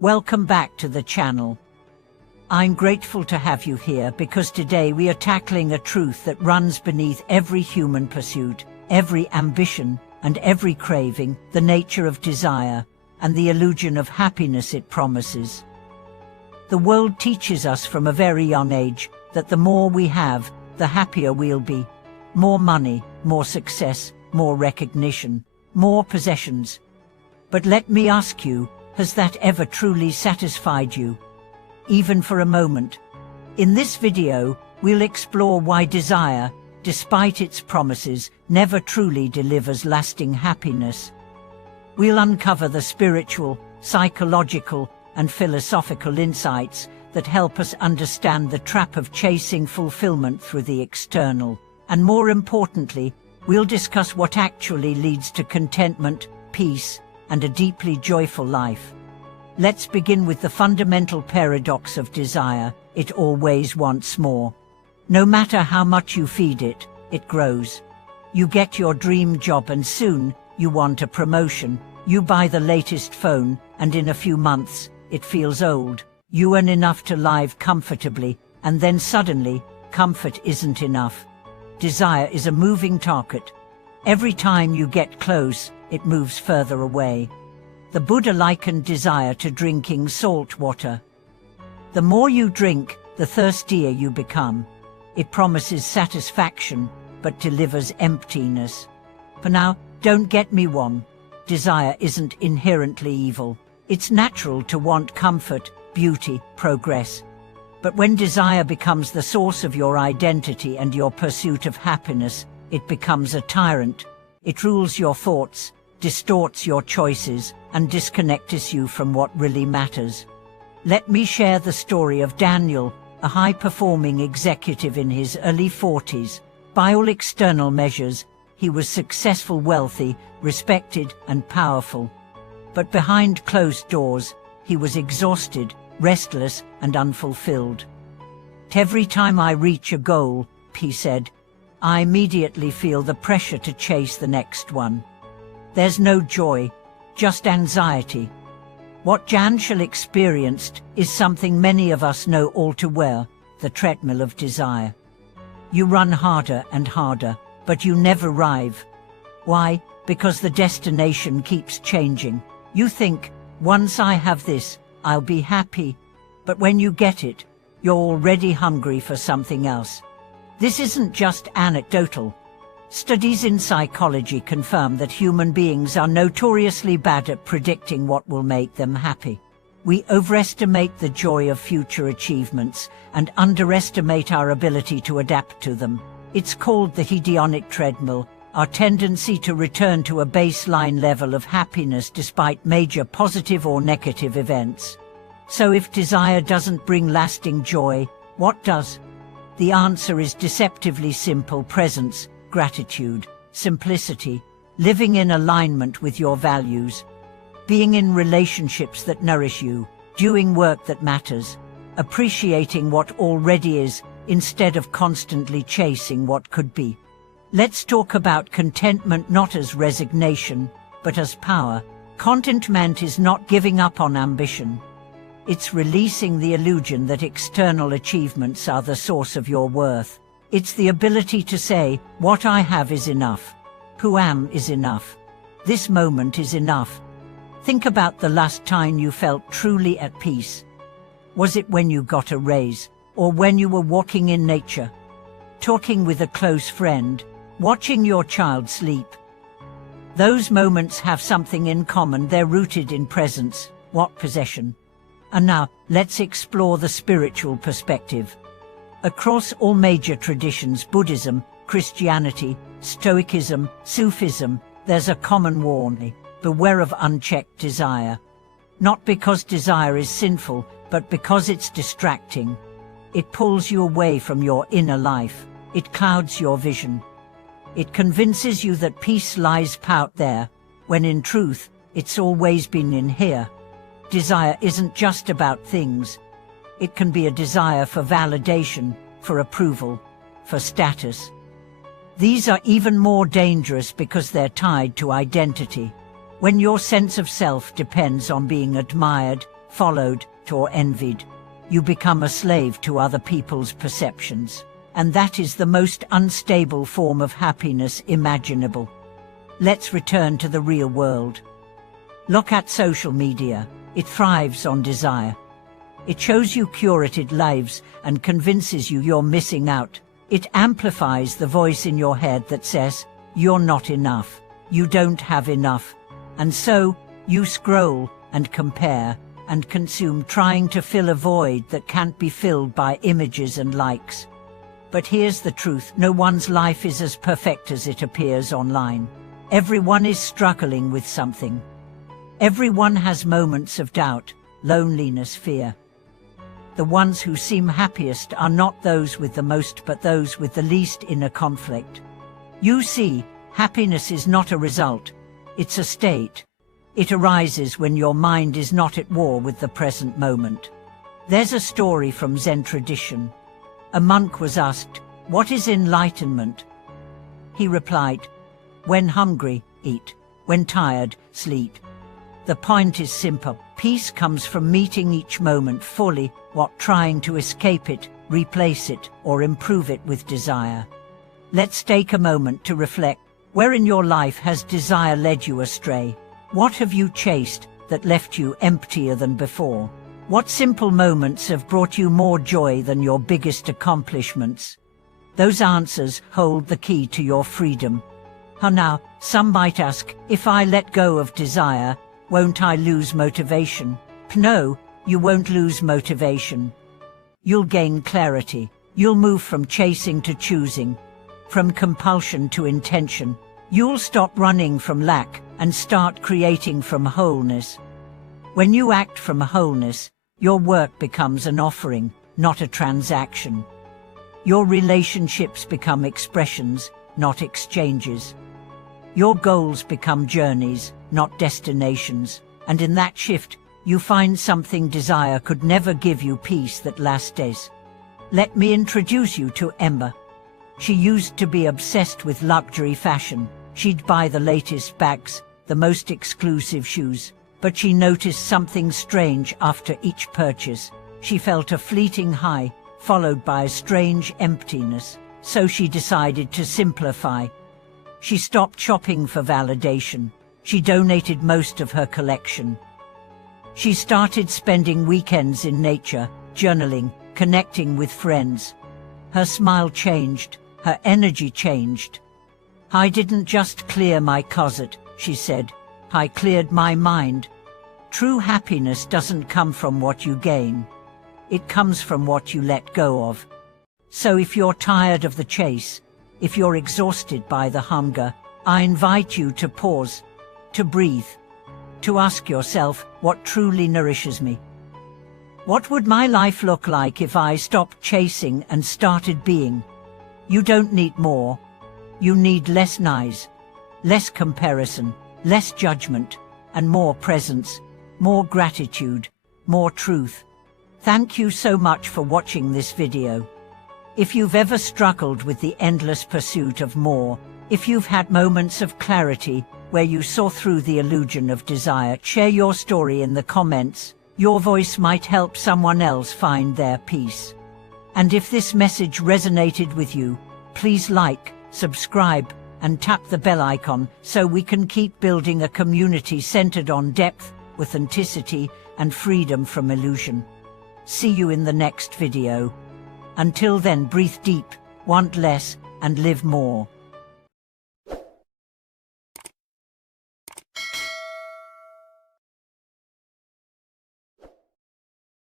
Welcome back to the channel. I'm grateful to have you here because today we are tackling a truth that runs beneath every human pursuit, every ambition, and every craving: the nature of desire and the illusion of happiness it promises. The world teaches us from a very young age that the more we have, the happier we'll be. More money, more success, more recognition, more possessions. But let me ask you, has that ever truly satisfied you? Even for a moment? In this video, we'll explore why desire, despite its promises, never truly delivers lasting happiness. We'll uncover the spiritual, psychological, and philosophical insights that help us understand the trap of chasing fulfillment through the external. And more importantly, we'll discuss what actually leads to contentment, peace, and a deeply joyful life. Let's begin with the fundamental paradox of desire. It always wants more. No matter how much you feed it, it grows. You get your dream job and soon, you want a promotion. You buy the latest phone, and in a few months, it feels old. You earn enough to live comfortably, and then suddenly, comfort isn't enough. Desire is a moving target. Every time you get close, it moves further away. The Buddha likened desire to drinking salt water. The more you drink, the thirstier you become. It promises satisfaction, but delivers emptiness. For now, don't get me wrong. Desire isn't inherently evil. It's natural to want comfort, beauty, progress. But when desire becomes the source of your identity and your pursuit of happiness, it becomes a tyrant. It rules your thoughts, distorts your choices, and disconnects you from what really matters. Let me share the story of Daniel, a high-performing executive in his early 40s. By all external measures, he was successful, wealthy, respected, and powerful. But behind closed doors, he was exhausted, restless, and unfulfilled. Every time I reach a goal, he said, I immediately feel the pressure to chase the next one. There's no joy, just anxiety. What Daniel experienced is something many of us know all too well: the treadmill of desire. You run harder and harder, but you never arrive. Why? Because the destination keeps changing. You think, once I have this, I'll be happy. But when you get it, you're already hungry for something else. This isn't just anecdotal. Studies in psychology confirm that human beings are notoriously bad at predicting what will make them happy. We overestimate the joy of future achievements and underestimate our ability to adapt to them. It's called the hedonic treadmill, our tendency to return to a baseline level of happiness despite major positive or negative events. So if desire doesn't bring lasting joy, what does? The answer is deceptively simple: presence, gratitude, simplicity, living in alignment with your values, being in relationships that nourish you, doing work that matters, appreciating what already is instead of constantly chasing what could be. Let's talk about contentment not as resignation, but as power. Contentment is not giving up on ambition. It's releasing the illusion that external achievements are the source of your worth. It's the ability to say, what I have is enough. Who I am is enough. This moment is enough. Think about the last time you felt truly at peace. Was it when you got a raise, or when you were walking in nature, talking with a close friend, watching your child sleep? Those moments have something in common. They're rooted in presence, not possession. And now, let's explore the spiritual perspective. Across all major traditions, Buddhism, Christianity, Stoicism, Sufism, there's a common warning: beware of unchecked desire. Not because desire is sinful, but because it's distracting. It pulls you away from your inner life. It clouds your vision. It convinces you that peace lies out there, when in truth, it's always been in here. Desire isn't just about things. It can be a desire for validation, for approval, for status. These are even more dangerous because they're tied to identity. When your sense of self depends on being admired, followed, or envied. You become a slave to other people's perceptions. And that is the most unstable form of happiness imaginable. Let's return to the real world. Look at social media. It thrives on desire. It shows you curated lives and convinces you you're missing out. It amplifies the voice in your head that says, you're not enough, you don't have enough. And so, you scroll and compare and consume, trying to fill a void that can't be filled by images and likes. But here's the truth: no one's life is as perfect as it appears online. Everyone is struggling with something. Everyone has moments of doubt, loneliness, fear. The ones who seem happiest are not those with the most, but those with the least inner conflict. You see, happiness is not a result, it's a state. It arises when your mind is not at war with the present moment. There's a story from Zen tradition. A monk was asked, "What is enlightenment?" He replied, "When hungry, eat. When tired, sleep." The point is simple. Peace comes from meeting each moment fully, not trying to escape it, replace it, or improve it with desire. Let's take a moment to reflect. Where in your life has desire led you astray? What have you chased that left you emptier than before? What simple moments have brought you more joy than your biggest accomplishments? Those answers hold the key to your freedom. Now, some might ask, if I let go of desire, won't I lose motivation? No, you won't lose motivation. You'll gain clarity. You'll move from chasing to choosing, from compulsion to intention. You'll stop running from lack and start creating from wholeness. When you act from wholeness, your work becomes an offering, not a transaction. Your relationships become expressions, not exchanges. Your goals become journeys, not destinations. And in that shift, you find something desire could never give you: peace that lasts. Let me introduce you to Emma. She used to be obsessed with luxury fashion. She'd buy the latest bags, the most exclusive shoes. But she noticed something strange after each purchase. She felt a fleeting high, followed by a strange emptiness. So she decided to simplify. She stopped shopping for validation. She donated most of her collection. She started spending weekends in nature, journaling, connecting with friends. Her smile changed, her energy changed. "I didn't just clear my closet," she said. "I cleared my mind." True happiness doesn't come from what you gain. It comes from what you let go of. So if you're tired of the chase, if you're exhausted by the hunger, I invite you to pause, to breathe, to ask yourself, what truly nourishes me? What would my life look like if I stopped chasing and started being? You don't need more. You need less noise, less comparison, less judgment, and more presence, more gratitude, more truth. Thank you so much for watching this video. If you've ever struggled with the endless pursuit of more, if you've had moments of clarity where you saw through the illusion of desire, share your story in the comments. Your voice might help someone else find their peace. And if this message resonated with you, please like, subscribe, and tap the bell icon so we can keep building a community centered on depth, authenticity, and freedom from illusion. See you in the next video. Until then, breathe deep, want less, and live more.